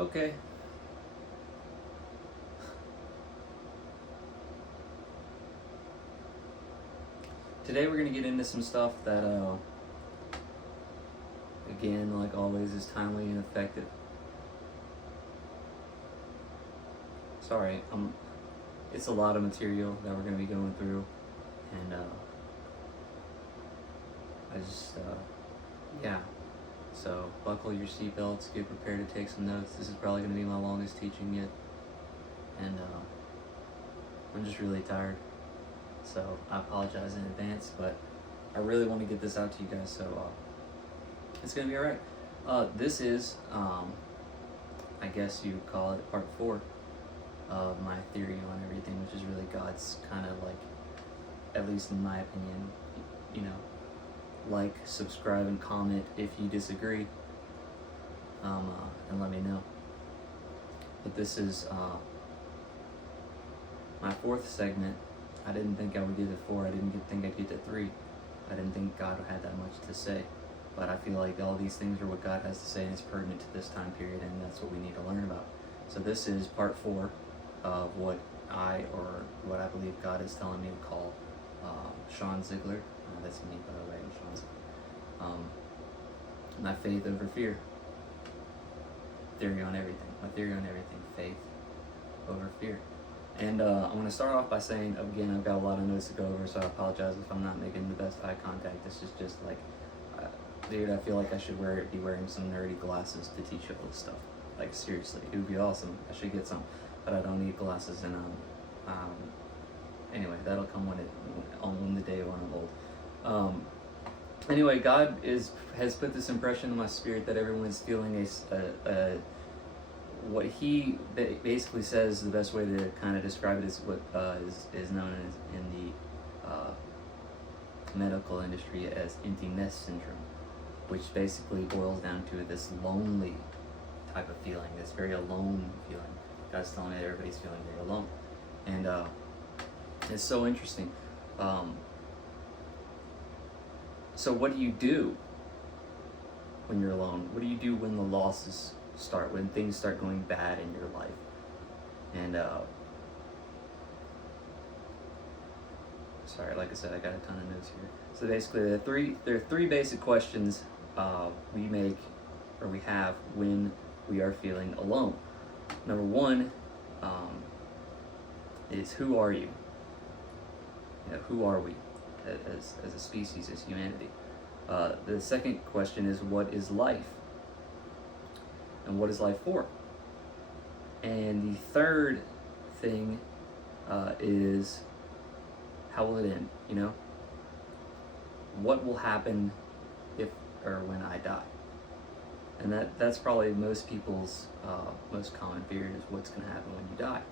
Okay. Today we're going to get into some stuff that, again, like always, is timely and effective. Sorry, it's a lot of material that we're going to be going through, and yeah. So buckle your seatbelts, get prepared to take some notes. This is probably going to be my longest teaching yet, and I'm just really tired. So I apologize in advance, but I really want to get this out to you guys, so it's going to be alright. This is, I guess you would call it part 4 of my theory on everything, which is really God's kind of like, at least in my opinion, you know, like, subscribe, and comment if you disagree, and let me know. But this is my 4th segment. I didn't think I would get to 4. I didn't think I'd get to 3. I didn't think God had that much to say. But I feel like all these things are what God has to say, and it's pertinent to this time period, and that's what we need to learn about. So this is part 4 of what I believe God is telling me to call Ziegler. That's me, by the way, Sean Ziegler. My faith over fear. Theory on everything. My theory on everything. Faith over fear. And I'm going to start off by saying, again, I've got a lot of notes to go over, so I apologize if I'm not making the best eye contact. This is just like, dude, I feel like I should be wearing some nerdy glasses to teach you all this stuff. Like, seriously, it would be awesome. I should get some, but I don't need glasses, and anyway, that'll come on the day when I'm old. Anyway, God has put this impression in my spirit that everyone's feeling what he basically says, the best way to kind of describe it is what is known as in the medical industry as empty nest syndrome, which basically boils down to this lonely type of feeling, this very alone feeling. God's telling me that everybody's feeling very alone, and it's so interesting. So what do you do when you're alone? What do you do when the losses start, when things start going bad in your life? And sorry, like I said, I got a ton of notes here. So basically, there are three basic questions we have when we are feeling alone. Number one is, who are you? You know, who are we as a species, as humanity? The second question is, what is life? And what is life for? And the third thing is, how will it end? You know, what will happen if or when I die? And that's probably most people's most common fear, is what's going to happen when you die.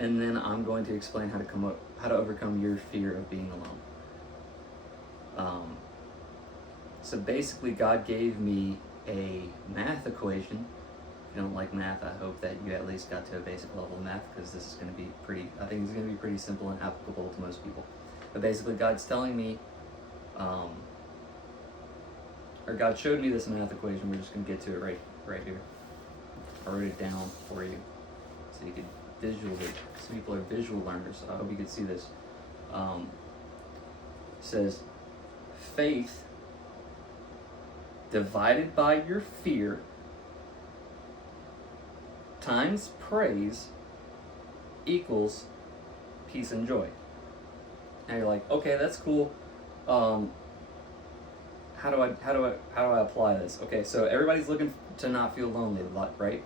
And then I'm going to explain how to overcome your fear of being alone. So basically, God gave me a math equation. If you don't like math, I hope that you at least got to a basic level of math, because this is going to be I think it's going to be pretty simple and applicable to most people. But basically, God's telling me, or God showed me this math equation. We're just going to get to it right here. I wrote it down for you so you could visually. Some people are visual learners, so I hope you can see this. It says, faith divided by your fear times praise equals peace and joy. Now you're like, okay, that's cool. How do I apply this? Okay, so everybody's looking to not feel lonely a lot, right?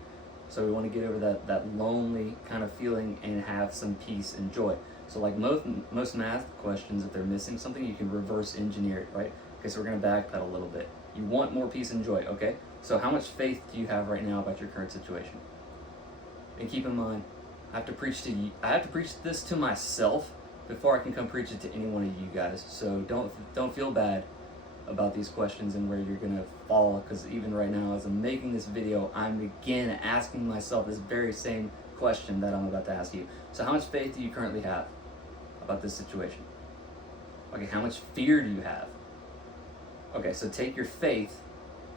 So we want to get over that lonely kind of feeling and have some peace and joy. So like most math questions, if they're missing something, you can reverse engineer it, right? Okay, so we're going to backpedal a little bit. You want more peace and joy, okay? So how much faith do you have right now about your current situation? And keep in mind, I have to preach this to myself before I can come preach it to any one of you guys. So don't feel bad about these questions and where you're gonna fall, because even right now, as I'm making this video, I'm again asking myself this very same question that I'm about to ask you. So how much faith do you currently have about this situation? Okay, how much fear do you have? Okay, so take your faith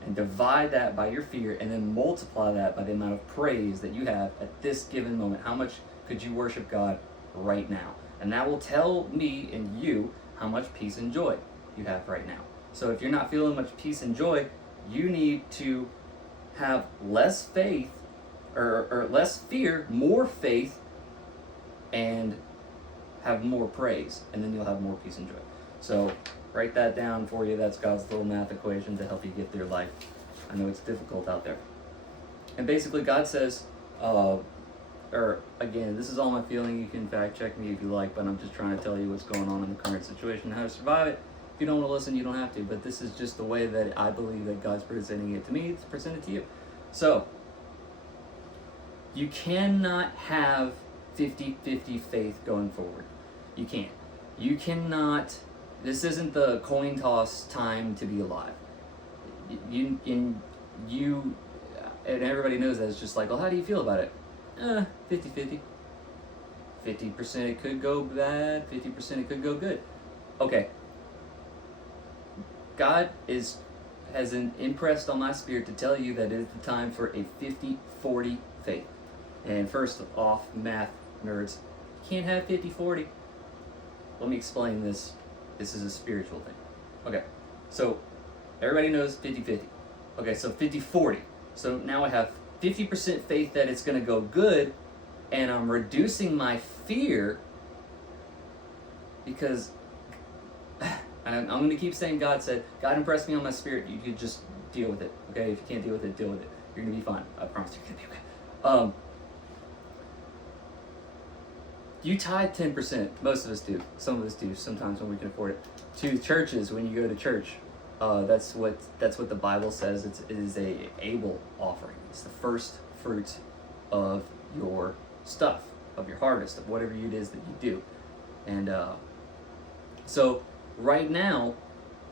and divide that by your fear, and then multiply that by the amount of praise that you have at this given moment. How much could you worship God right now? And that will tell me and you how much peace and joy you have right now. So if you're not feeling much peace and joy, you need to have less faith, or less fear, more faith, and have more praise, and then you'll have more peace and joy. So write that down for you. That's God's little math equation to help you get through life. I know it's difficult out there. And basically God says, or again, this is all my feeling. You can fact check me if you like, but I'm just trying to tell you what's going on in the current situation and how to survive it. If you don't want to listen, you don't have to, but this is just the way that I believe that God's presenting it to me, to present it to you. So, you cannot have 50-50 faith going forward. You can't. You cannot, this isn't the coin toss time to be alive. You, and everybody knows that. It's just like, well, how do you feel about it? 50-50. 50% it could go bad, 50% it could go good. Okay. God has impressed on my spirit to tell you that it is the time for a 50-40 faith. And first off, math nerds, you can't have 50-40. Let me explain this. This is a spiritual thing. Okay, so everybody knows 50-50. Okay, so 50-40. So now I have 50% faith that it's going to go good, and I'm reducing my fear because I'm going to keep saying God said, God impressed me on my spirit. You could just deal with it. Okay, if you can't deal with it, deal with it. You're going to be fine. I promise you're going to be okay. You tithe 10%. Most of us do. Some of us do. Sometimes when we can afford it. To churches, when you go to church, that's what the Bible says. It is a able offering. It's the first fruits of your stuff, of your harvest, of whatever it is that you do. And so right now,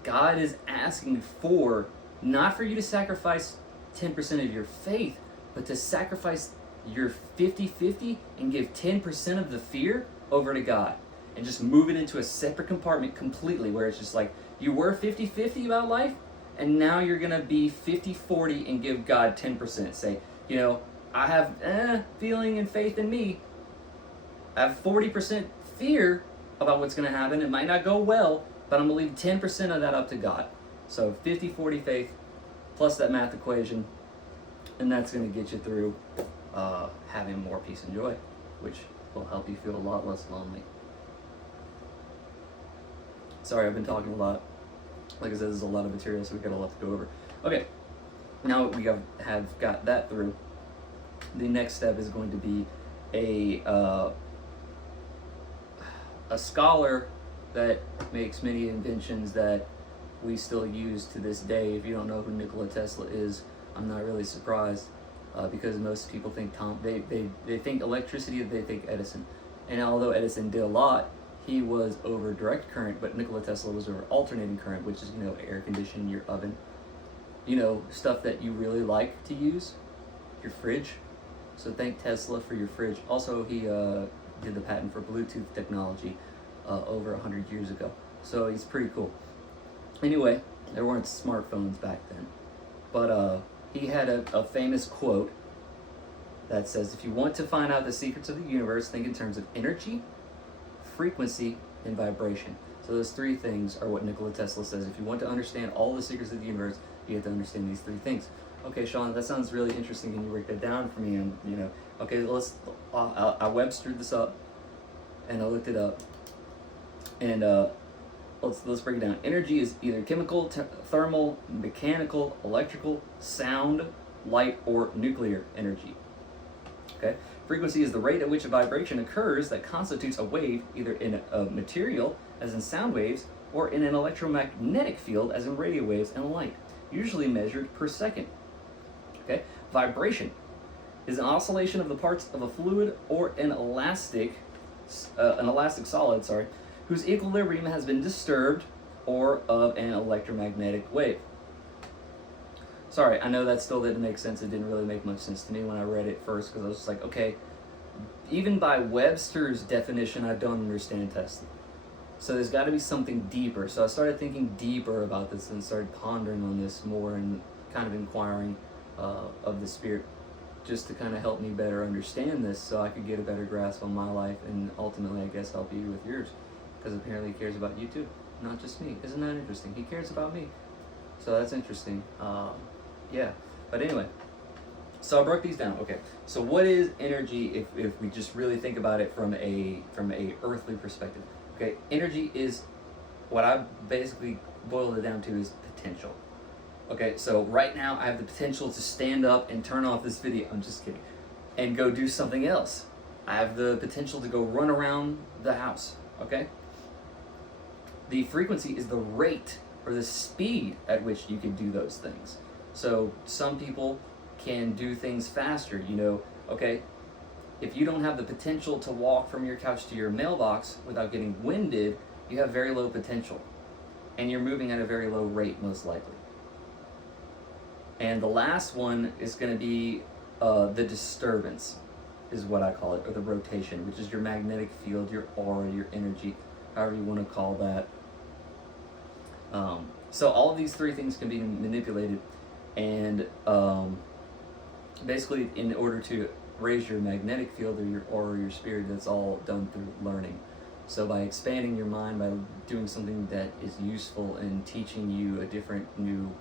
God is asking for, not for you to sacrifice 10% of your faith, but to sacrifice your 50-50 and give 10% of the fear over to God and just move it into a separate compartment completely, where it's just like you were 50-50 about life and now you're going to be 50-40 and give God 10%. Say, I have feeling and faith in me. I have 40% fear about what's going to happen. It might not go well, but I'm going to leave 10% of that up to God. So 50-40 faith plus that math equation, and that's going to get you through having more peace and joy, which will help you feel a lot less lonely. Sorry, I've been talking a lot. Like I said, there's a lot of material, so we've got a lot to go over. Okay, now we have got that through. The next step is going to be a scholar that makes many inventions that we still use to this day. If you don't know who Nikola Tesla is, I'm not really surprised. Because most people think they think electricity, they think Edison. And although Edison did a lot, he was over direct current, but Nikola Tesla was over alternating current, which is, air conditioning your oven. Stuff that you really like to use, your fridge. So thank Tesla for your fridge. Also, he did the patent for Bluetooth technology over 100 years ago. So he's pretty cool. Anyway, there weren't smartphones back then. But he had a famous quote that says, if you want to find out the secrets of the universe, think in terms of energy, frequency, and vibration. So those three things are what Nikola Tesla says. If you want to understand all the secrets of the universe, you have to understand these three things. Okay, Sean, that sounds really interesting. Can you break that down for me? And okay, I Webstered this up, and I looked it up, and let's break it down. Energy is either chemical, thermal, mechanical, electrical, sound, light, or nuclear energy. Okay. Frequency is the rate at which a vibration occurs that constitutes a wave, either in a material, as in sound waves, or in an electromagnetic field, as in radio waves and light, usually measured per second. Okay. Vibration is an oscillation of the parts of a fluid or an elastic solid, whose equilibrium has been disturbed, or of an electromagnetic wave. Sorry, I know that still didn't make sense. It didn't really make much sense to me when I read it first, because I was just like, okay, even by Webster's definition, I don't understand Tesla. So there's got to be something deeper. So I started thinking deeper about this and started pondering on this more and kind of inquiring of the Spirit, just to kind of help me better understand this, so I could get a better grasp on my life, and ultimately, I guess, help you with yours, because apparently he cares about you too, not just me. Isn't that interesting? He cares about me, so that's interesting. Yeah, but anyway, so I broke these down. Okay, so what is energy if we just really think about it from a earthly perspective? Okay, energy is, what I basically boiled it down to, is potential. Okay, so right now I have the potential to stand up and turn off this video. I'm just kidding. And go do something else. I have the potential to go run around the house. Okay? The frequency is the rate or the speed at which you can do those things. So some people can do things faster. You know, okay, if you don't have the potential to walk from your couch to your mailbox without getting winded, you have very low potential. And you're moving at a very low rate, most likely. And the last one is going to be the disturbance, is what I call it, or the rotation, which is your magnetic field, your aura, your energy, however you want to call that. So all of these three things can be manipulated, and basically in order to raise your magnetic field or your aura or your spirit, that's all done through learning. So by expanding your mind, by doing something that is useful and teaching you a different new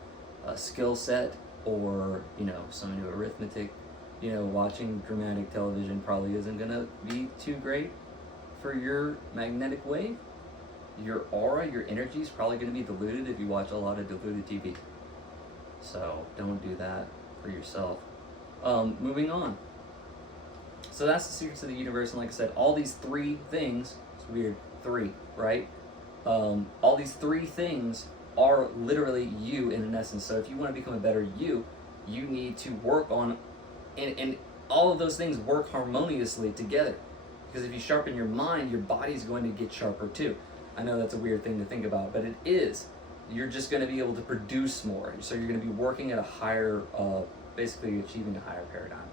skill set, or, you know, some new arithmetic, you know, watching dramatic television probably isn't going to be too great for your magnetic wave. Your aura, your energy is probably going to be diluted if you watch a lot of diluted TV. So don't do that for yourself. Moving on. So that's the secrets of the universe, and like I said, all these three things, it's weird, three, right? All these three things are literally you in essence. So if you want to become a better you need to work on, and all of those things work harmoniously together. Because if you sharpen your mind, your body's going to get sharper too. I know that's a weird thing to think about, but it is. You're just going to be able to produce more. So you're going to be working at a higher, basically achieving a higher paradigm.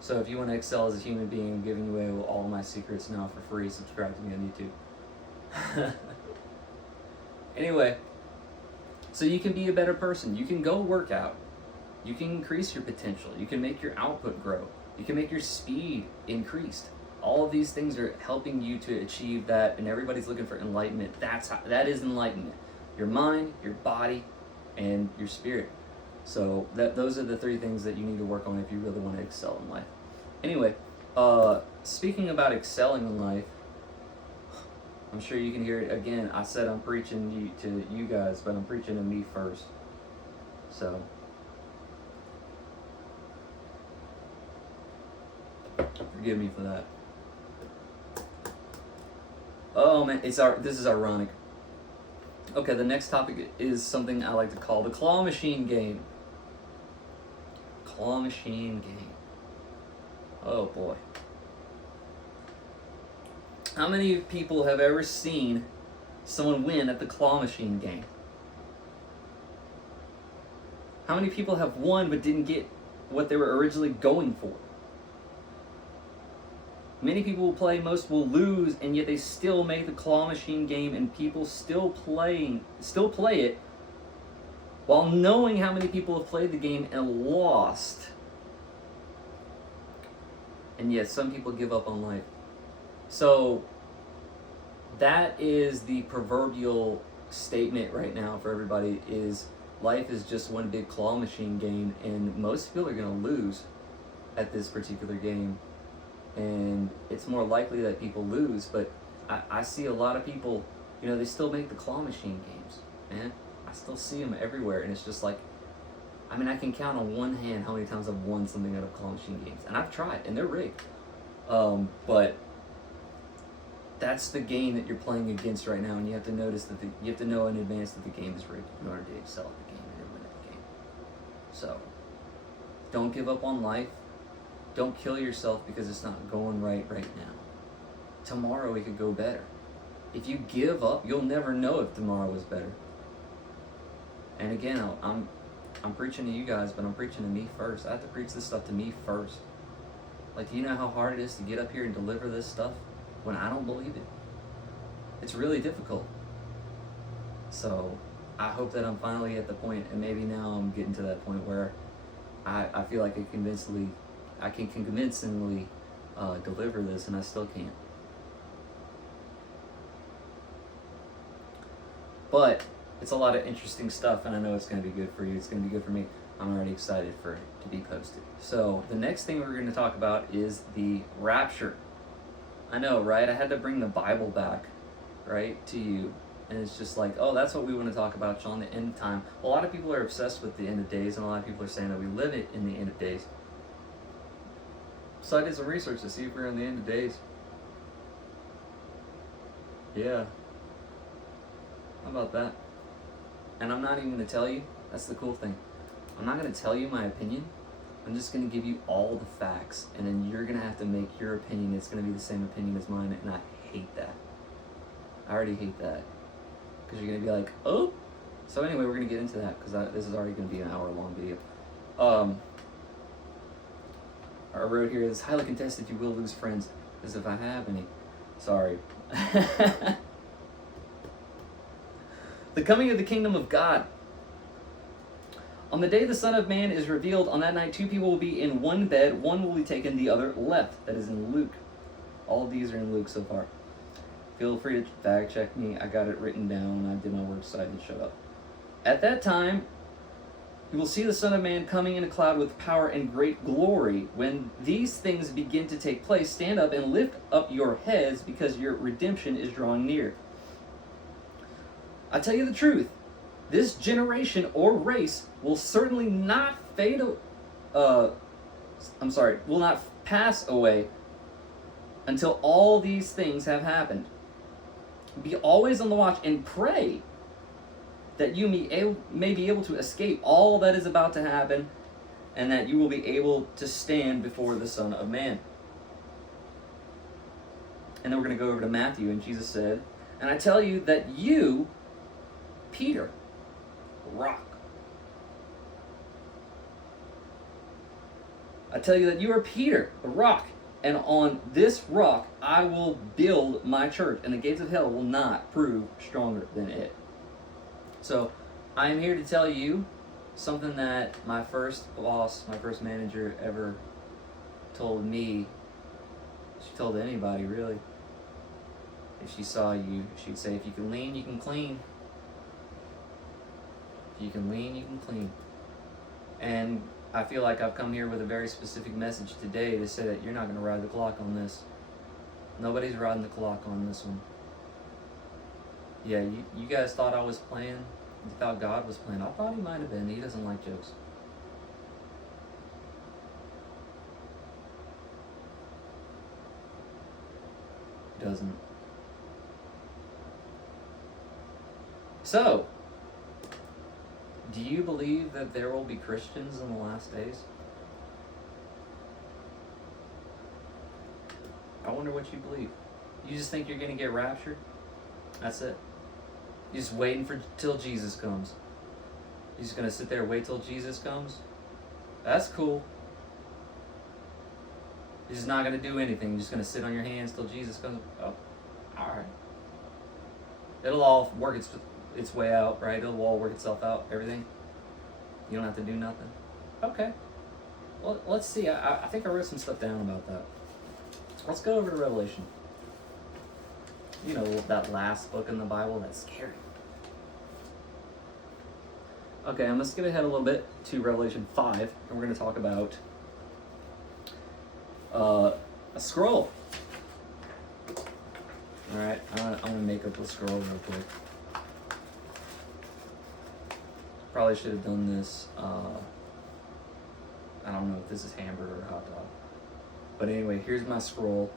So if you want to excel as a human being, I'm giving away all my secrets now for free. Subscribe to me on YouTube. Anyway, so you can be a better person. You can go work out. You can increase your potential. You can make your output grow. You can make your speed increased. All of these things are helping you to achieve that, and everybody's looking for enlightenment. That is enlightenment. Your mind, your body, and your spirit. So those are the three things that you need to work on if you really want to excel in life. Anyway, speaking about excelling in life, I'm sure you can hear it again. I said I'm preaching to you guys, but I'm preaching to me first. So, forgive me for that. Oh man, this is ironic. Okay, the next topic is something I like to call the claw machine game. Claw machine game. Oh boy. How many people have ever seen someone win at the claw machine game? How many people have won but didn't get what they were originally going for? Many people will play, most will lose, and yet they still make the claw machine game, and people still play it while knowing how many people have played the game and lost. And yet some people give up on life. So that is the proverbial statement right now for everybody, is life is just one big claw machine game, and most people are going to lose at this particular game. And it's more likely that people lose, but I see a lot of people, you know, they still make the claw machine games, man. I still see them everywhere, and it's just like, I mean, I can count on one hand how many times I've won something out of claw machine games, and I've tried, and they're rigged. But that's the game that you're playing against right now, and you have to notice that you have to know in advance that the game is rigged in order to excel at the game and win at the game. So, don't give up on life. Don't kill yourself because it's not going right now. Tomorrow it could go better. If you give up, you'll never know if tomorrow was better. And again, I'm preaching to you guys, but I'm preaching to me first. I have to preach this stuff to me first. Like, do you know how hard it is to get up here and deliver this stuff when I don't believe it? It's really difficult. So, I hope that I'm finally at the point, and maybe now I'm getting to that point where I feel like I can convincingly deliver this, and I still can't. But it's a lot of interesting stuff, and I know it's going to be good for you. It's going to be good for me. I'm already excited for it to be posted. So the next thing we're going to talk about is the rapture. I know, right? I had to bring the Bible back, right, to you. And it's just like, oh, that's what we want to talk about, Sean, the end of time. Well, a lot of people are obsessed with the end of days, and a lot of people are saying that we live it in the end of days. So I did some research to see if we're in the end of days. Yeah. How about that? And I'm not even going to tell you. That's the cool thing. I'm not going to tell you my opinion. I'm just going to give you all the facts, and then you're going to have to make your opinion. It's going to be the same opinion as mine, and I hate that. I already hate that. Because you're going to be like, oh. So anyway, we're going to get into that, because this is already going to be an hour-long video. I wrote here, it's highly contested, you will lose friends, as if I have any. Sorry. The coming of the kingdom of God. On the day the Son of Man is revealed, on that night 2 people will be in one bed, one will be taken, the other left. That is in Luke. All of these are in Luke so far. Feel free to fact check me. I got it written down. I did my work, so I didn't shut up. At that time, you will see the Son of Man coming in a cloud with power and great glory. When these things begin to take place, stand up and lift up your heads, because your redemption is drawing near. I tell you the truth, this generation or race will certainly not will not pass away until all these things have happened. Be always on the watch and pray that you may be able to escape all that is about to happen, and that you will be able to stand before the Son of Man. And then we're going to go over to Matthew, and Jesus said, and I tell you that you, Peter, rock. I tell you that you are Peter, the rock, and on this rock I will build my church, and the gates of hell will not prove stronger than it. So, I am here to tell you something that my first boss, my first manager ever told me. She told anybody, really. If she saw you, she'd say, if you can lean, you can clean. If you can lean, you can clean. And I feel like I've come here with a very specific message today to say that you're not going to ride the clock on this. Nobody's riding the clock on this one. Yeah, you guys thought I was playing. You thought God was playing. I thought he might have been. He doesn't like jokes. He doesn't. So, do you believe that there will be Christians in the last days? I wonder what you believe. You just think you're going to get raptured? That's it. You're just waiting till Jesus comes. You're just going to sit there and wait till Jesus comes? That's cool. You're just not going to do anything. You're just going to sit on your hands till Jesus comes? Oh, alright. It'll all work its way out, right? It'll all work itself out, everything. You don't have to do nothing. Okay. Well, let's see. I think I wrote some stuff down about that. Let's go over to Revelation. You know, that last book in the Bible, that's scary. Okay, I'm going to skip ahead a little bit to Revelation 5, and we're going to talk about a scroll. Alright, I'm going to make up a scroll real quick. Probably should have done this, I don't know if this is hamburger or hot dog. But anyway, here's my scroll.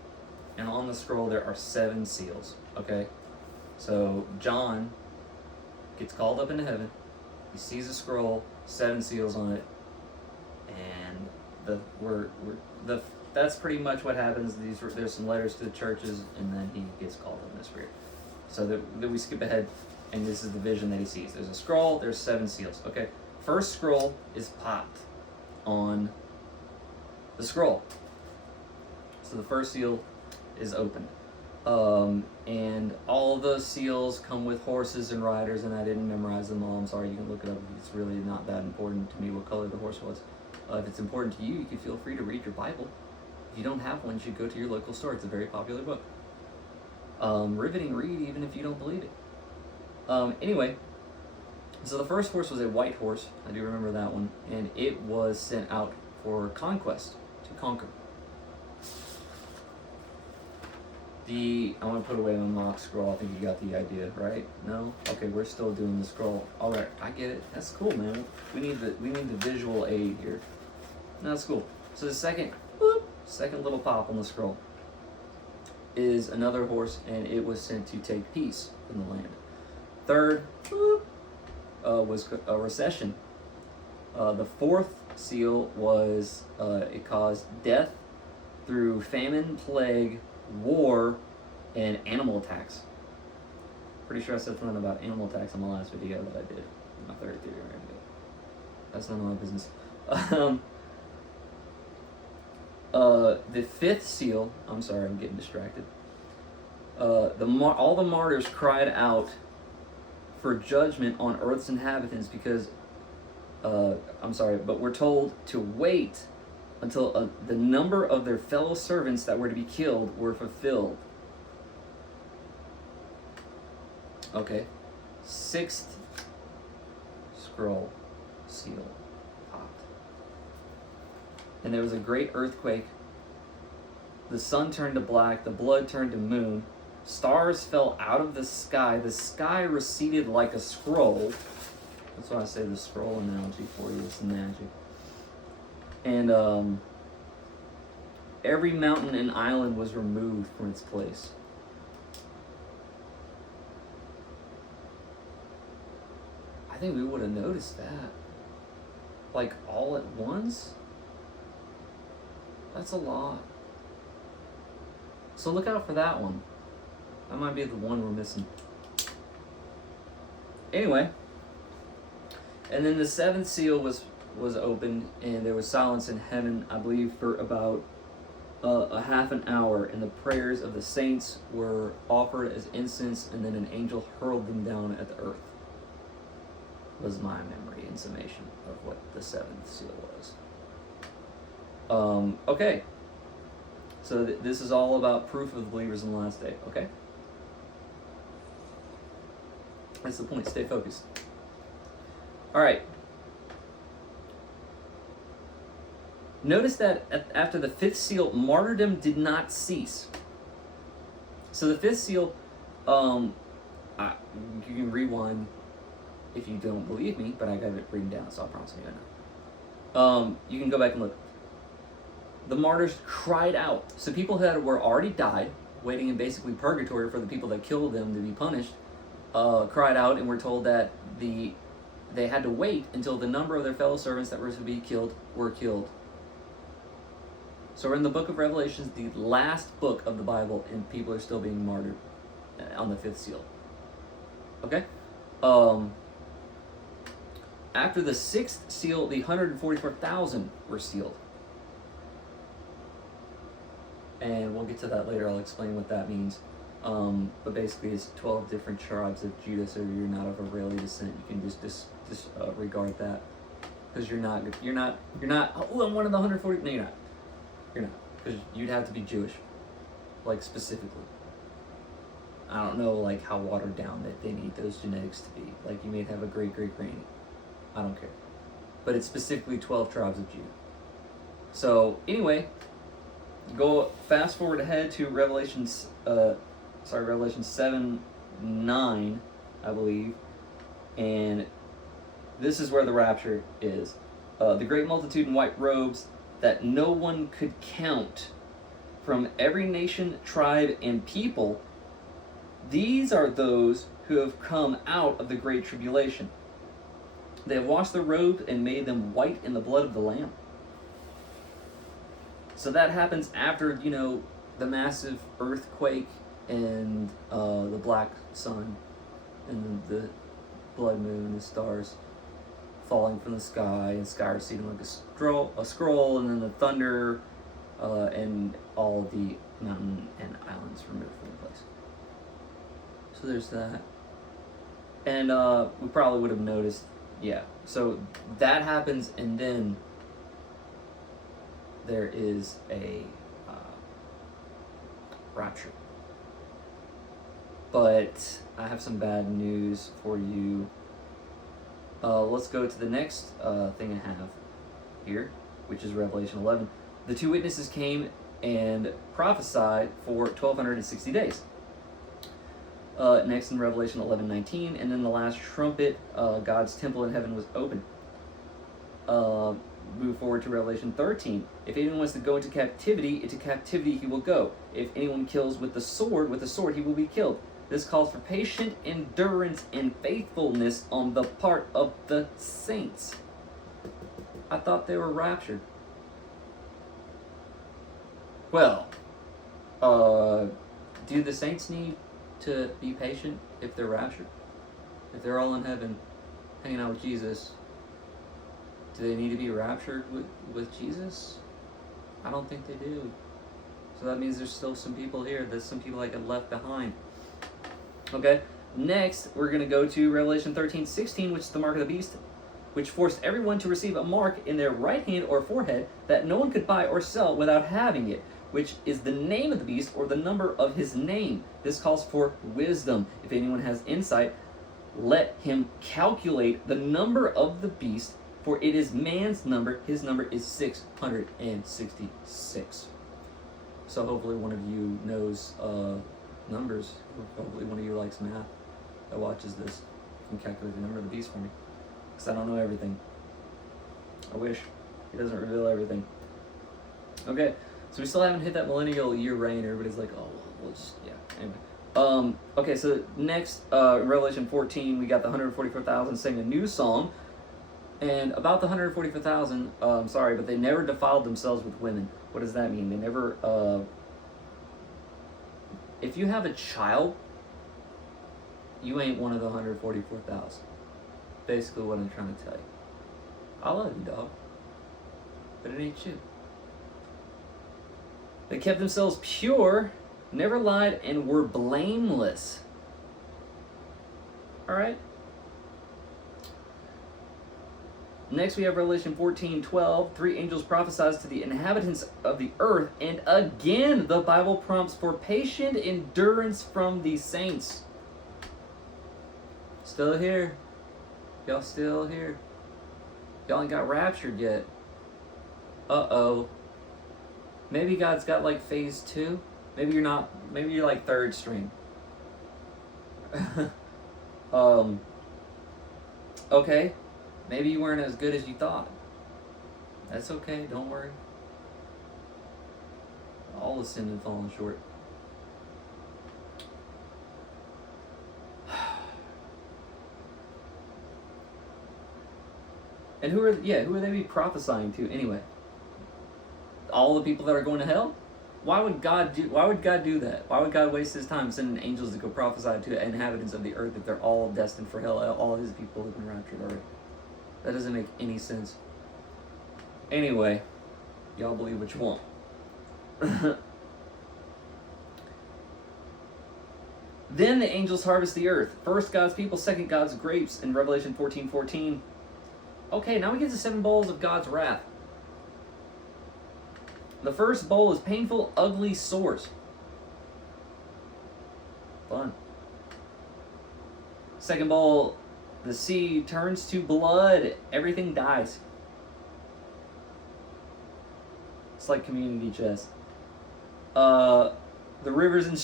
And on the scroll there are 7 seals, okay? So John gets called up into heaven. He sees a scroll, 7 seals on it. And that's pretty much what happens. There's some letters to the churches, and then he gets called up in the spirit. So that we skip ahead, and this is the vision that he sees. There's a scroll, there's 7 seals. Okay, first scroll is popped on the scroll. So the first seal is opened. And all of those seals come with horses and riders, and I didn't memorize them all. I'm sorry, you can look it up. It's really not that important to me what color the horse was. If it's important to you, you can feel free to read your Bible. If you don't have one, you should go to your local store. It's a very popular book. Riveting read, even if you don't believe it. Anyway, so the first horse was a white horse. I do remember that one. And it was sent out for conquest, to conquer. I want to put away my mock scroll. I think you got the idea, right? No? Okay, we're still doing the scroll. All right, I get it. That's cool, man. We need the visual aid here. No, that's cool. So the second little pop on the scroll is another horse, and it was sent to take peace in the land. Third was a recession. The fourth seal was it caused death through famine, plague, war, and animal attacks. Pretty sure I said something about animal attacks on the last video that I did. My third theory right now. That's none of my business. The fifth seal, I'm sorry, I'm getting distracted. All the martyrs cried out for judgment on Earth's inhabitants because, but we're told to wait until the number of their fellow servants that were to be killed were fulfilled. Okay. Sixth scroll seal popped. And there was a great earthquake. The sun turned to black, the blood turned to moon, stars fell out of the sky receded like a scroll. That's why I say the scroll analogy for you, it's magic. And every mountain and island was removed from its place. I think we would have noticed that. Like all at once? That's a lot. So look out for that one. That might be the one we're missing. Anyway. And then the seventh seal was opened, and there was silence in heaven, I believe, for about a half an hour, and the prayers of the saints were offered as incense, and then an angel hurled them down at the earth. Was my memory in summation of what the seventh seal was. Okay. So this is all about proof of the believers in the last day, okay? That's the point, stay focused. All right. Notice that after the fifth seal, martyrdom did not cease. So the fifth seal, you can rewind if you don't believe me, but I got it written down, so I'll promise you I know. You can go back and look. The martyrs cried out. So people that were already died, waiting in basically purgatory for the people that killed them to be punished, cried out and were told that they had to wait until the number of their fellow servants that were to be killed were killed. So we're in the book of Revelation, the last book of the Bible, and people are still being martyred on the fifth seal. Okay? After the sixth seal, the 144,000 were sealed. And we'll get to that later. I'll explain what that means. But basically, it's 12 different tribes of Judah. So if you're not of Israeli descent, you can just disregard that, because you're not. Oh, I'm one of the 140. No, you're not. You're not, because you'd have to be Jewish, like specifically. I don't know, like how watered down that they need those genetics to be. Like you may have a great granny. I don't care, but it's specifically 12 tribes of Judah. So anyway. Go fast forward ahead to Revelation 7:9, I believe, and this is where the rapture is. The great multitude in white robes that no one could count, from every nation, tribe, and people. These are those who have come out of the great tribulation. They have washed their robes and made them white in the blood of the Lamb. So that happens after, the massive earthquake and the black sun and the blood moon and the stars falling from the sky and sky receding like a scroll, and then the thunder and all the mountain and islands removed from the place. So there's that. And we probably would have noticed, yeah. So that happens, and then there is a rapture. But I have some bad news for you. Let's go to the next thing I have here, which is Revelation 11. The two witnesses came and prophesied for 1,260 days. Next in Revelation 11:19, and then the last trumpet, God's temple in heaven was open. Move forward to Revelation 13. If anyone wants to go into captivity he will go. If anyone kills with the sword he will be killed. This calls for patient endurance and faithfulness on the part of the saints. I thought they were raptured. Well, do the saints need to be patient if they're raptured? If they're all in heaven hanging out with Jesus, do they need to be raptured with Jesus? I don't think they do. So that means there's still some people here. There's some people that get left behind. Okay, next we're going to go to Revelation 13:16, which is the mark of the beast, which forced everyone to receive a mark in their right hand or forehead that no one could buy or sell without having it, which is the name of the beast or the number of his name. This calls for wisdom. If anyone has insight, let him calculate the number of the beast, for it is man's number. His number is 666. So hopefully one of you knows numbers. Hopefully one of you likes math that watches this. You can calculate the number of the beast for me, because I don't know everything. I wish. He doesn't reveal everything. Okay, so we still haven't hit that millennial year reign. Everybody's like, oh, well, we'll just, yeah. Anyway. Okay, so next, in Revelation 14, we got the 144,000 sing a new song. And about the 144,000, sorry, but they never defiled themselves with women. What does that mean? They never, if you have a child, you ain't one of the 144,000. Basically what I'm trying to tell you. I love you, dog, but it ain't you. They kept themselves pure, never lied, and were blameless. Alright? Next we have Revelation 14:12. 3 angels prophesied to the inhabitants of the earth, and again the Bible prompts for patient endurance from the saints. Still here. Y'all still here. Y'all ain't got raptured yet. Uh-oh. Maybe God's got like phase 2. Maybe you're not. Maybe you're like third string. Okay. Maybe you weren't as good as you thought. That's okay, don't worry. All have sinned and fallen short. And who are they be prophesying to anyway? All the people that are going to hell? Why would God do that? Why would God waste his time sending angels to go prophesy to the inhabitants of the earth if they're all destined for hell? All of his people have been raptured already. That doesn't make any sense. Anyway, y'all believe what you want. Then the angels harvest the earth. First God's people, second God's grapes in Revelation 14:14. Okay, now we get to 7 bowls of God's wrath. The first bowl is painful, ugly sores. Fun. Second bowl, the sea turns to blood. Everything dies. It's like community chest. The rivers and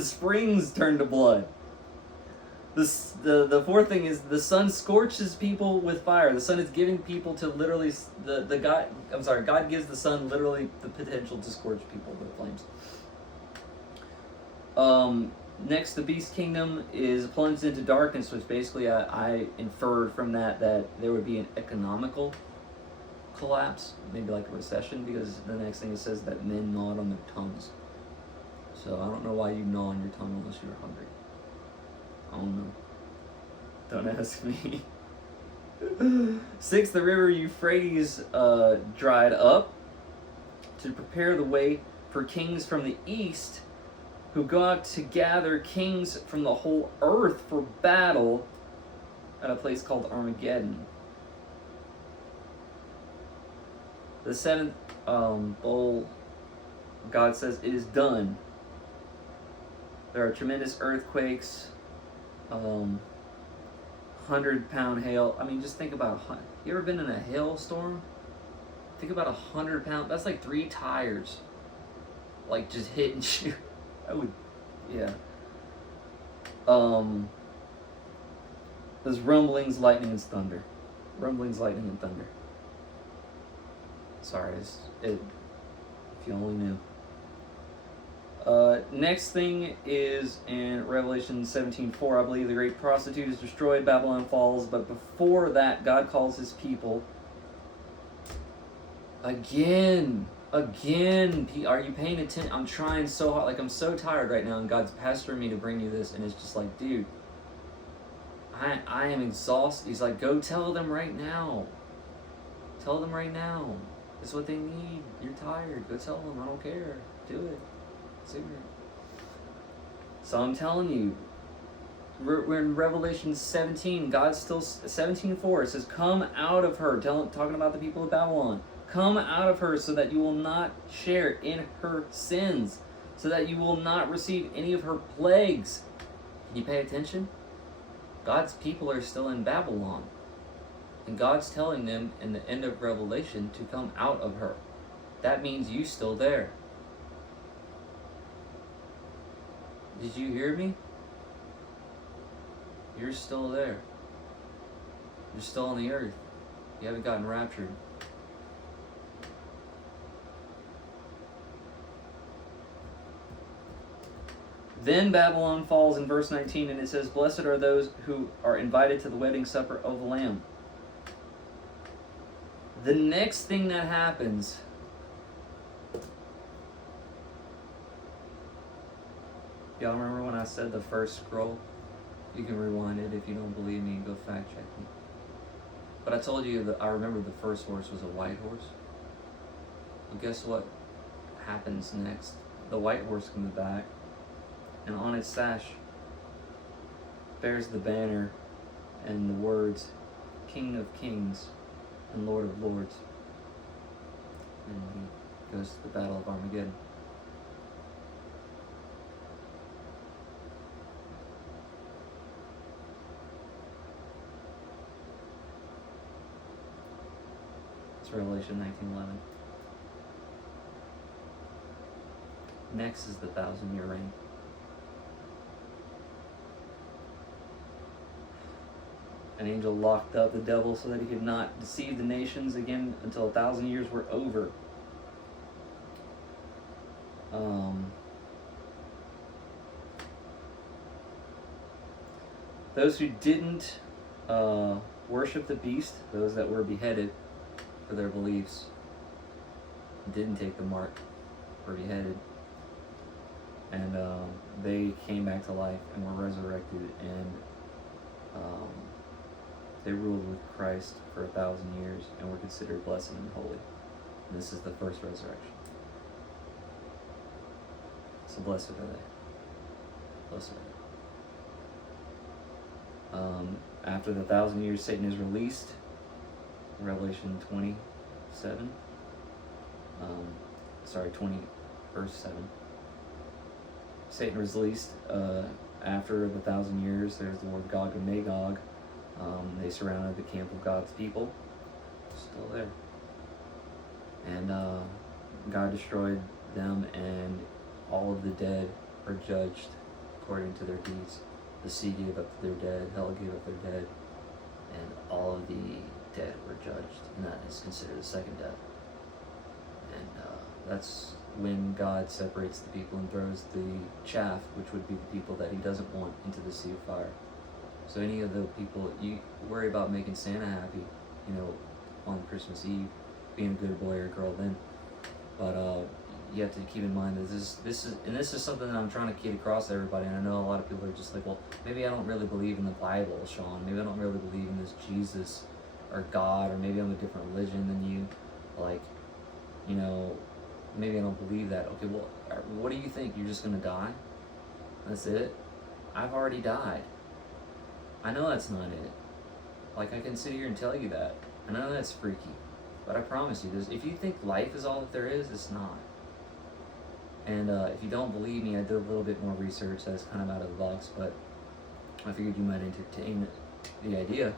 springs turn to blood. The fourth thing is the sun scorches people with fire. The sun is giving people to literally God gives the sun literally the potential to scorch people with flames. Next, the beast kingdom is plunged into darkness, which basically I inferred from that there would be an economical collapse, maybe like a recession, because the next thing it says that men gnawed on their tongues. So I don't know why you gnaw on your tongue unless you're hungry. I don't know. Don't ask me. 6, the river Euphrates dried up. to prepare the way for kings from the east, who go out to gather kings from the whole earth for battle at a place called Armageddon. The seventh bowl, God says, it is done. There are tremendous earthquakes, 100-pound hail. I mean, just think about, you ever been in a hailstorm? Think about 100 pounds. That's like 3 tires, like just hitting you. I would, yeah. There's rumblings, lightning, and thunder. Rumblings, lightning, and thunder. Sorry, if you only knew. Next thing is in Revelation 17:4. I believe the great prostitute is destroyed, Babylon falls, but before that, God calls his people. Again, are you paying attention? I'm trying so hard, like I'm so tired right now, and God's pastoring me to bring you this, and it's just like, dude, I am exhausted. He's like, go tell them right now. Tell them right now. This is what they need. You're tired. Go tell them. I don't care. Do it. Ziegler. So I'm telling you, we're in Revelation 17. God's still 17:4. It says, "Come out of her." Talking about the people of Babylon. Come out of her, so that you will not share in her sins, so that you will not receive any of her plagues. Can you pay attention? God's people are still in Babylon, and God's telling them in the end of Revelation to come out of her. That means you still there. Did you hear me? You're still there. You're still on the earth. You haven't gotten raptured. Then Babylon falls in verse 19, and it says, "Blessed are those who are invited to the wedding supper of the Lamb." The next thing that happens, y'all remember when I said the first scroll? You can rewind it if you don't believe me and go fact check me. But I told you that I remember the first horse was a white horse. Well, guess what happens next? The white horse comes back, and on its sash bears the banner and the words, "King of Kings and Lord of Lords." And he goes to the Battle of Armageddon. It's Revelation 19:11. Next is the 1,000-year reign. An angel locked up the devil so that he could not deceive the nations again until 1,000 years were over. Those who didn't worship the beast, those that were beheaded for their beliefs, didn't take the mark, were beheaded, and they came back to life and were resurrected, and they ruled with Christ for 1,000 years and were considered blessed and holy. And this is the first resurrection. So blessed are they. Blessed are they. After the 1,000 years, Satan is released. Revelation 27. 20, verse 7. Satan was released after the 1,000 years. There's the word Gog and Magog. They surrounded the camp of God's people. Still there. And God destroyed them, and all of the dead are judged according to their deeds. The sea gave up their dead, hell gave up their dead, and all of the dead were judged, and that is considered the second death. And that's when God separates the people and throws the chaff, which would be the people that he doesn't want, into the sea of fire. So any of the people, you worry about making Santa happy, on Christmas Eve, being a good boy or girl then. But you have to keep in mind that this is something that I'm trying to get across to everybody. And I know a lot of people are just like, well, maybe I don't really believe in the Bible, Sean. Maybe I don't really believe in this Jesus or God, or maybe I'm a different religion than you. Like, maybe I don't believe that. Okay, well, what do you think? You're just going to die? That's it? I've already died. I know that's not it. Like, I can sit here and tell you that. I know that's freaky. But I promise you, if you think life is all that there is, it's not. And if you don't believe me, I did a little bit more research that's kind of out of the box, but I figured you might entertain the idea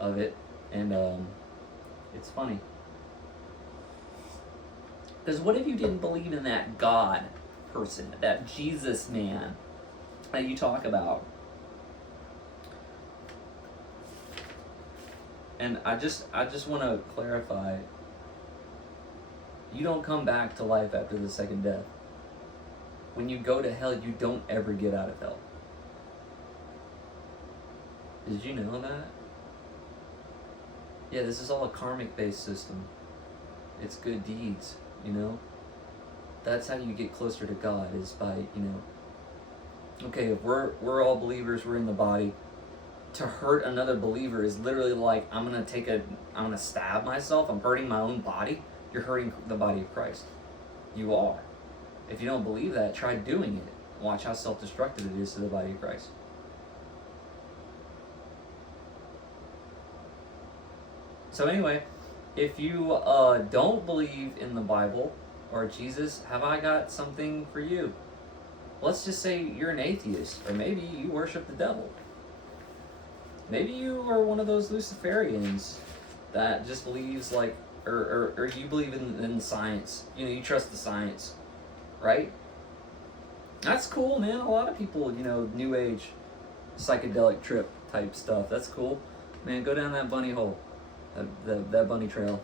of it. And it's funny. Because what if you didn't believe in that God person, that Jesus man that you talk about? And I just want to clarify, you don't come back to life after the second death. When you go to hell, you don't ever get out of hell. Did you know that? Yeah, this is all a karmic-based system. It's good deeds, you know? That's how you get closer to God, is by, you know... Okay, if we're all believers, we're in the body. To hurt another believer is literally like, I'm gonna stab myself, I'm hurting my own body. You're hurting the body of Christ. You are. If you don't believe that, try doing it. Watch how self-destructive it is to the body of Christ. So anyway, if you don't believe in the Bible or Jesus, have I got something for you? Let's just say you're an atheist, or maybe you worship the devil. Maybe you are one of those Luciferians that just believes like, or you believe in science. You know, you trust the science, right? That's cool, man. A lot of people, you know, New Age, psychedelic trip type stuff. That's cool, man. Go down that bunny hole, that bunny trail.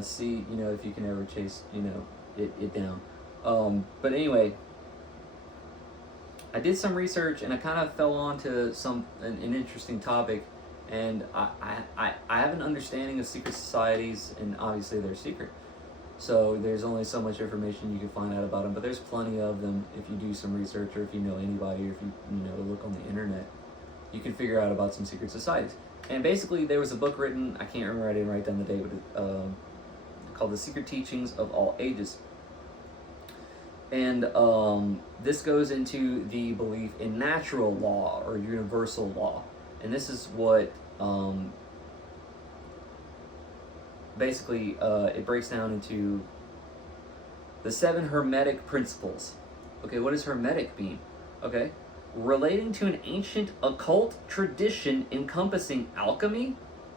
See, you know, if you can ever chase, you know, it down. But anyway, I did some research and I kind of fell onto an interesting topic, and I have an understanding of secret societies, and obviously they're secret. So there's only so much information you can find out about them, but there's plenty of them if you do some research, or if you know anybody, or if you look on the internet, you can figure out about some secret societies. And basically there was a book written, I can't remember, I didn't write down the date, but called The Secret Teachings of All Ages. And this goes into the belief in natural law or universal law. And this is what basically it breaks down into the 7 Hermetic principles. Okay, what does Hermetic mean? Okay, relating to an ancient occult tradition encompassing alchemy,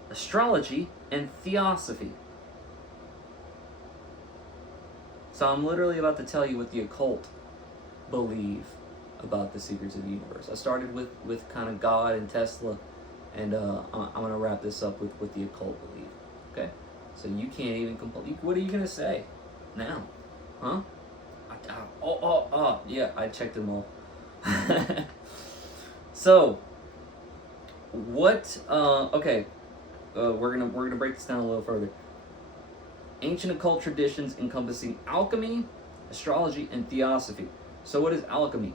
astrology, and theosophy. So I'm literally about to tell you what the occult believe about the secrets of the universe. I started with kind of God and Tesla, and I'm going to wrap this up with what the occult believe. Okay? So you can't even what are you going to say now? Huh? Yeah, I checked them all. So, what, okay, we're gonna break this down a little further. Ancient occult traditions encompassing alchemy, astrology, and theosophy. So what is alchemy?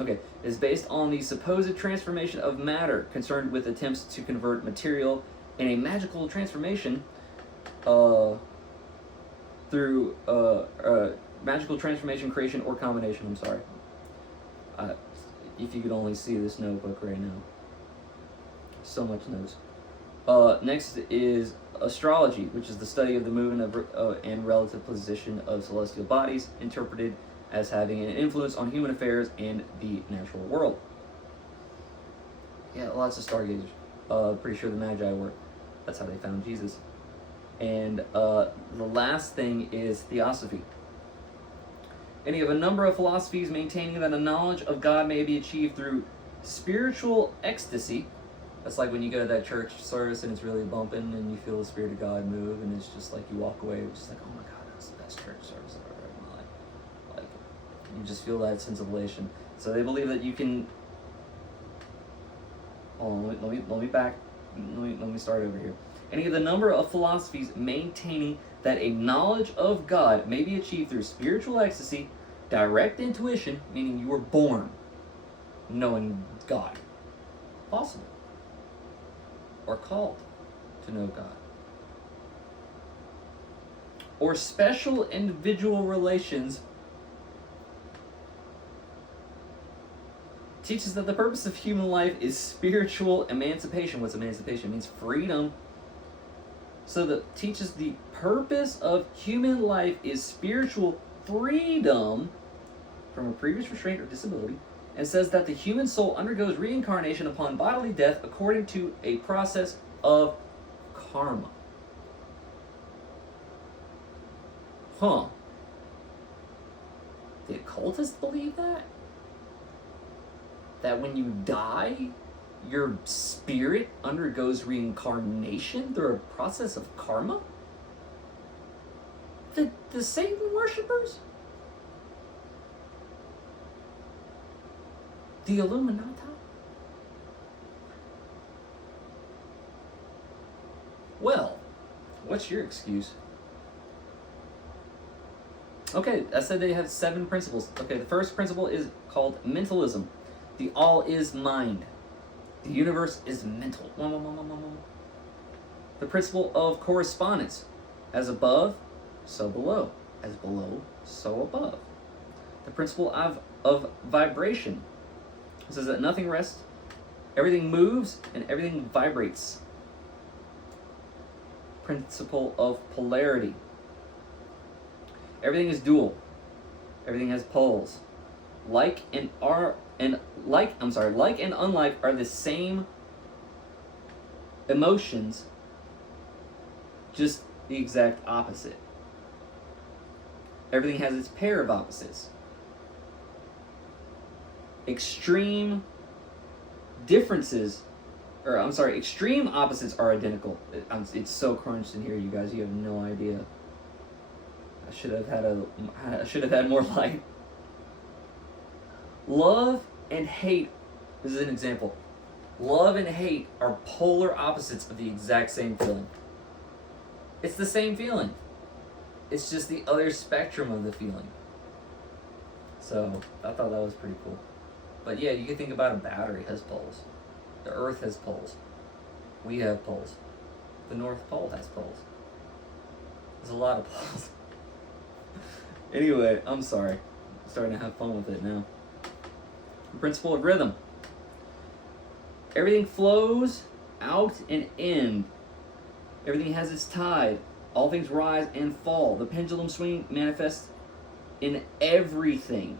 Okay, it's based on the supposed transformation of matter, concerned with attempts to convert material in a magical transformation through magical transformation, creation, or combination. I'm sorry. If you could only see this notebook right now. So much notes. Next is astrology, which is the study of the movement of and relative position of celestial bodies, interpreted as having an influence on human affairs and the natural world. Yeah, lots of stargazers. Pretty sure the Magi were. That's how they found Jesus. And the last thing is theosophy. And you have a number of philosophies maintaining that a knowledge of God may be achieved through spiritual ecstasy. That's like when you go to that church service and it's really bumping and you feel the Spirit of God move, and it's just like you walk away, it's just like, oh my God, that was the best church service I've ever had in my life. Like, you just feel that sense of elation. So they believe that you can... Hold on, let me start over here. Any of the number of philosophies maintaining that a knowledge of God may be achieved through spiritual ecstasy, direct intuition, meaning you were born knowing God. Possible. Or called to know God. or special individual relations teaches that the purpose of human life is spiritual emancipation. What's emancipation? It means freedom. So that teaches the purpose of human life is spiritual freedom from a previous restraint or disability, and says that the human soul undergoes reincarnation upon bodily death according to a process of karma. Huh. The occultists believe that? That when you die, your spirit undergoes reincarnation through a process of karma? The Satan worshippers? The Illuminati? Well, what's your excuse? Okay, I said they have 7 principles. Okay, the first principle is called mentalism. The all is mind. The universe is mental. The principle of correspondence. As above, so below. As below, so above. The principle of vibration. It says that nothing rests, everything moves, and everything vibrates. Principle of polarity. Everything is dual. Everything has poles. Like and unlike are the same emotions, just the exact opposite. Everything has its pair of opposites. Extreme opposites are identical. It's so crunched in here, you guys. You have no idea. I should have had more light. Love and hate. This is an example. Love and hate are polar opposites of the exact same feeling. It's the same feeling. It's just the other spectrum of the feeling. So I thought that was pretty cool. But yeah, you can think about a battery has poles. The Earth has poles. We have poles. The North Pole has poles. There's a lot of poles. Anyway, I'm sorry. I'm starting to have fun with it now. The principle of rhythm. Everything flows out and in. Everything has its tide. All things rise and fall. The pendulum swing manifests in everything.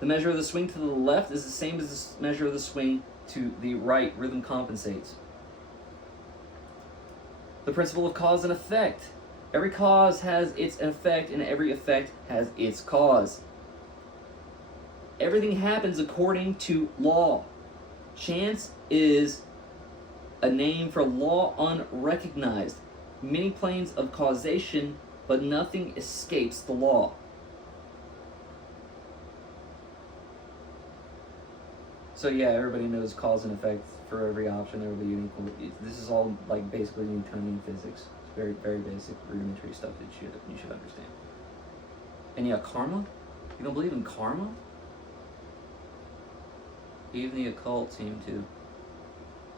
The measure of the swing to the left is the same as the measure of the swing to the right. Rhythm compensates. The principle of cause and effect. Every cause has its effect, and every effect has its cause. Everything happens according to law. Chance is a name for law unrecognized. Many planes of causation, but nothing escapes the law. So yeah, everybody knows cause and effect for every option. Everybody unique. This is all like basically Newtonian physics. It's very, very basic, rudimentary stuff that you should understand. And yeah, karma. You don't believe in karma? Even the occult seem to.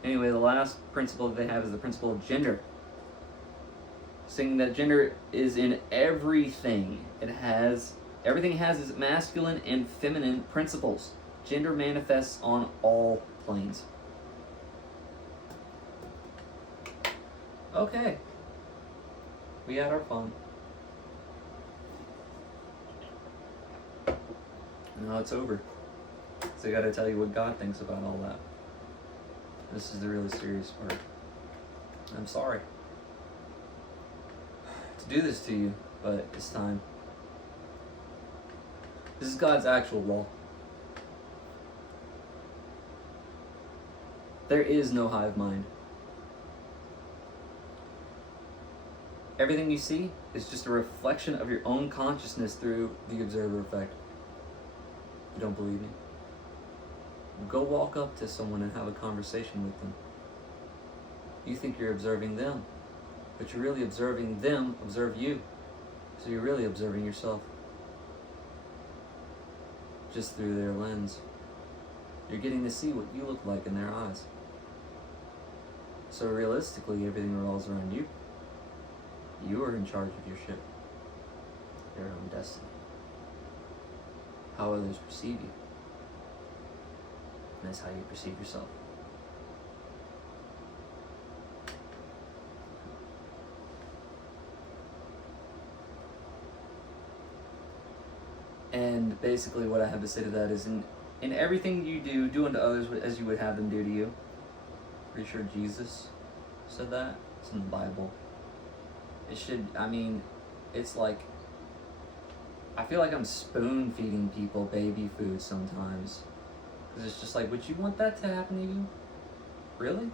Anyway, the last principle that they have is the principle of gender. Saying that gender is in everything. Everything has its masculine and feminine principles. Gender manifests on all planes. Okay. We had our fun. Now it's over. So I gotta tell you what God thinks about all that. This is the really serious part. I'm sorry to do this to you, but it's time. This is God's actual law. There is no hive mind. Everything you see is just a reflection of your own consciousness through the observer effect. You don't believe me? Go walk up to someone and have a conversation with them. You think you're observing them, but you're really observing them observe you. So you're really observing yourself. Just through their lens. You're getting to see what you look like in their eyes. So realistically, everything revolves around you. You are in charge of your ship, your own destiny. How others perceive you, and that's how you perceive yourself. And basically what I have to say to that is in everything you do unto others as you would have them do to you. Pretty sure Jesus said that. It's in the Bible. It should, I mean, it's like, I feel like I'm spoon feeding people baby food sometimes. Because it's just like, would you want that to happen to you? Really?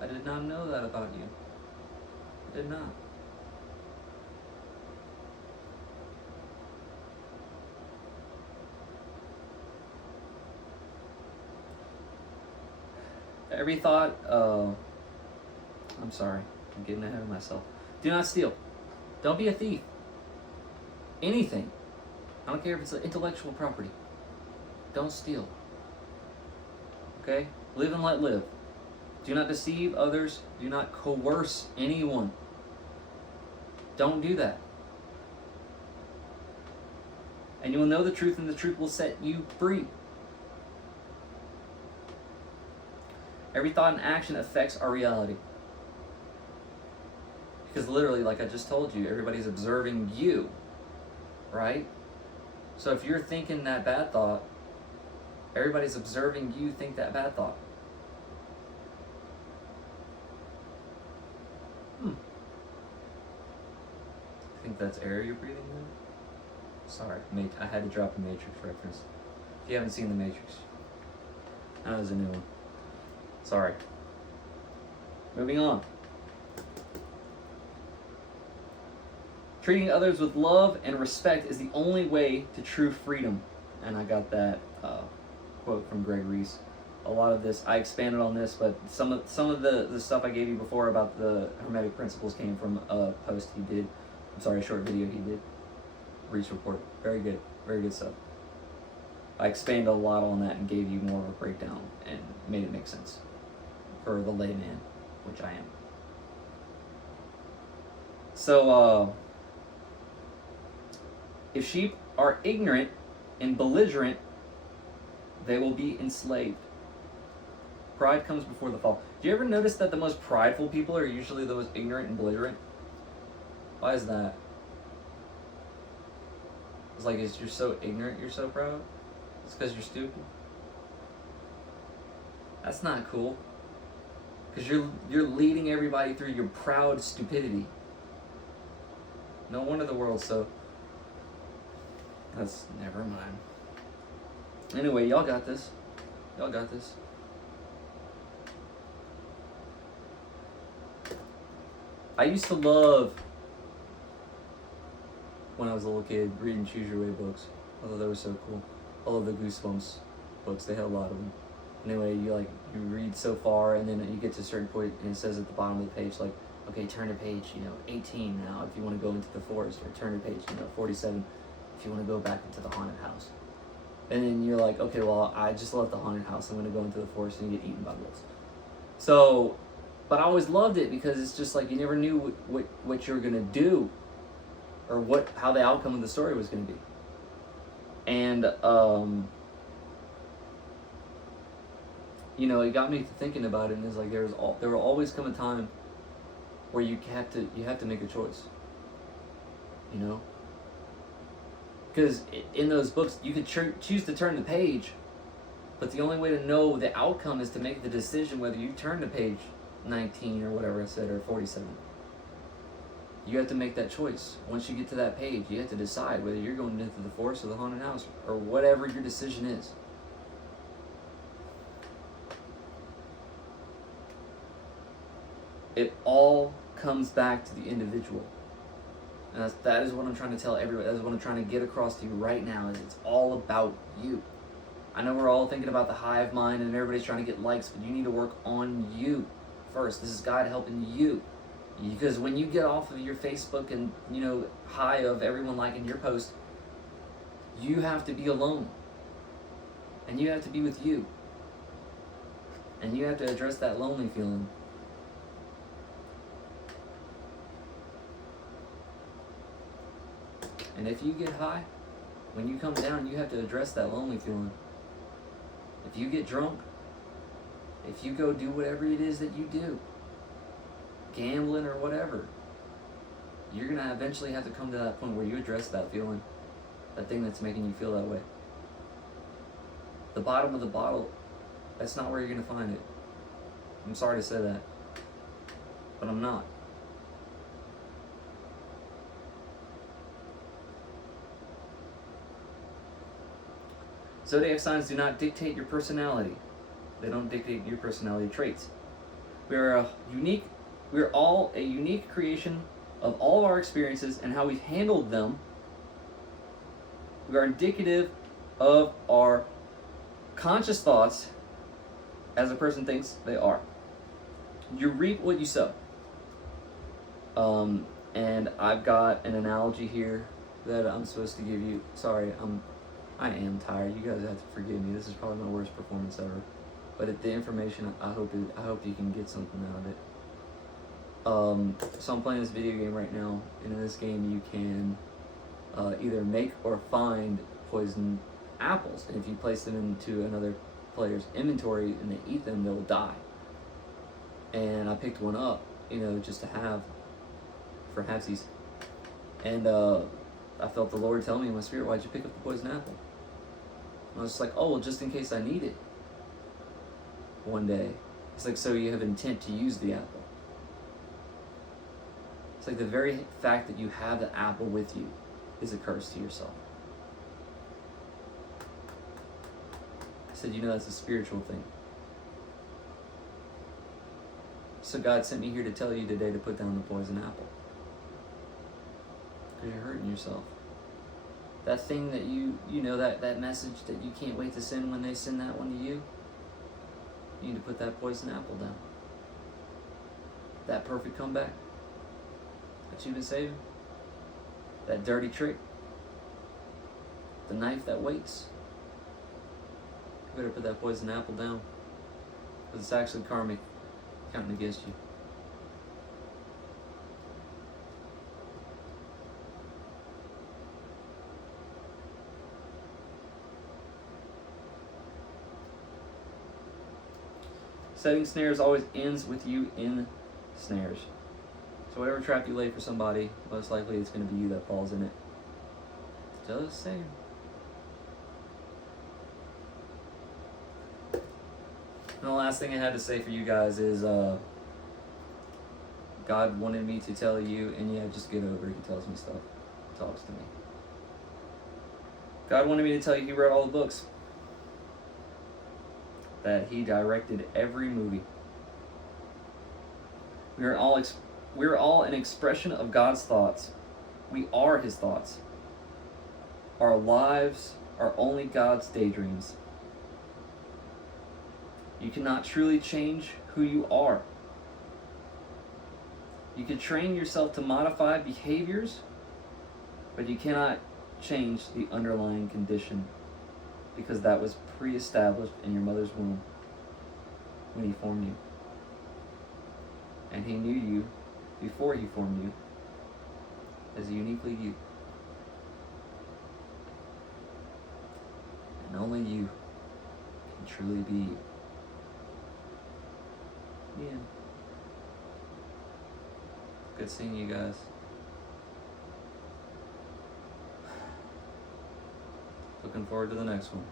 I did not know that about you. I did not. Every thought, I'm sorry, I'm getting ahead of myself. Do not steal. Don't be a thief. Anything. I don't care if it's intellectual property. Don't steal. Okay? Live and let live. Do not deceive others. Do not coerce anyone. Don't do that. And you will know the truth, and the truth will set you free. Every thought and action affects our reality. Because literally, like I just told you, everybody's observing you, right? So if you're thinking that bad thought, everybody's observing you think that bad thought. I think that's air you're breathing in. Sorry, I had to drop a Matrix reference. If you haven't seen The Matrix, that was a new one. Sorry. Moving on. Treating others with love and respect is the only way to true freedom. And I got that quote from Greg Reese. A lot of this, I expanded on this, but some of the stuff I gave you before about the Hermetic principles came from a post he did. I'm sorry, a short video he did. Reese report. Very good stuff. I expanded a lot on that and gave you more of a breakdown and made it make sense for the layman, which I am. So, if sheep are ignorant and belligerent, they will be enslaved. Pride comes before the fall. Do you ever notice that the most prideful people are usually the most ignorant and belligerent? Why is that? It's like, you're so ignorant, you're so proud? It's because you're stupid? That's not cool. Because you're leading everybody through your proud stupidity. No wonder the world's so... That's... Never mind. Anyway, y'all got this. Y'all got this. I used to love, when I was a little kid, reading Choose Your Way books. I thought they were so cool. All of the Goosebumps books, they had a lot of them. Anyway, you read so far, and then you get to a certain point, and it says at the bottom of the page, like, okay, turn to page, 18 now if you want to go into the forest, or turn to page, 47 if you want to go back into the haunted house. And then you're like, okay, well, I just left the haunted house, I'm going to go into the forest and get eaten by wolves. So, but I always loved it because it's just like you never knew what you were going to do, or how the outcome of the story was going to be. And, it got me thinking about it, and it's like there will always come a time where you have to make a choice. Because in those books you could choose to turn the page, but the only way to know the outcome is to make the decision whether you turn to page 19 or whatever I said, or 47. You have to make that choice. Once you get to that page, you have to decide whether you're going into the forest or the haunted house, or whatever your decision is. It all comes back to the individual. And that is what I'm trying to tell everybody. That is what I'm trying to get across to you right now, is it's all about you. I know we're all thinking about the hive mind and everybody's trying to get likes, but you need to work on you first. This is God helping you. Because when you get off of your Facebook and, high of everyone liking your post, you have to be alone. And you have to be with you. And you have to address that lonely feeling. And if you get high, when you come down, you have to address that lonely feeling. If you get drunk, if you go do whatever it is that you do, gambling or whatever, you're going to eventually have to come to that point where you address that feeling, that thing that's making you feel that way. The bottom of the bottle, that's not where you're going to find it. I'm sorry to say that, but I'm not. Zodiac signs do not dictate your personality. They don't dictate your personality traits. We are all a unique creation of all of our experiences and how we've handled them. We are indicative of our conscious thoughts as a person thinks they are. You reap what you sow. And I've got an analogy here that I'm supposed to give you. Sorry, I am tired. You guys have to forgive me. This is probably my worst performance ever. But the information, I hope you can get something out of it. So I'm playing this video game right now, and in this game you can either make or find poison apples, and if you place them into another player's inventory and they eat them, they'll die. And I picked one up, just to have for halfsies. And I felt the Lord tell me in my spirit, "Why'd you pick up the poison apple?" And I was just like, "Oh, well, just in case I need it one day." It's like, so you have intent to use the apple. It's like the very fact that you have the apple with you is a curse to yourself. I said, that's a spiritual thing. So God sent me here to tell you today to put down the poison apple. Because you're hurting yourself. That thing that that message that you can't wait to send when they send that one to you, you need to put that poison apple down. That perfect comeback that you've been saving, that dirty trick, the knife that waits, you better put that poison apple down, because it's actually karmic counting against you. Setting snares always ends with you in snares. So whatever trap you lay for somebody, most likely it's going to be you that falls in it. Just saying. And the last thing I had to say for you guys is God wanted me to tell you, and just get over it. He tells me stuff. He talks to me. God wanted me to tell you he wrote all the books. That he directed every movie. We are all an expression of God's thoughts. We are his thoughts. Our lives are only God's daydreams. You cannot truly change who you are. You can train yourself to modify behaviors, but you cannot change the underlying condition, because that was pre-established in your mother's womb when he formed you. And he knew you before he formed you as uniquely you. And only you can truly be you. Yeah. Good seeing you guys. Looking forward to the next one.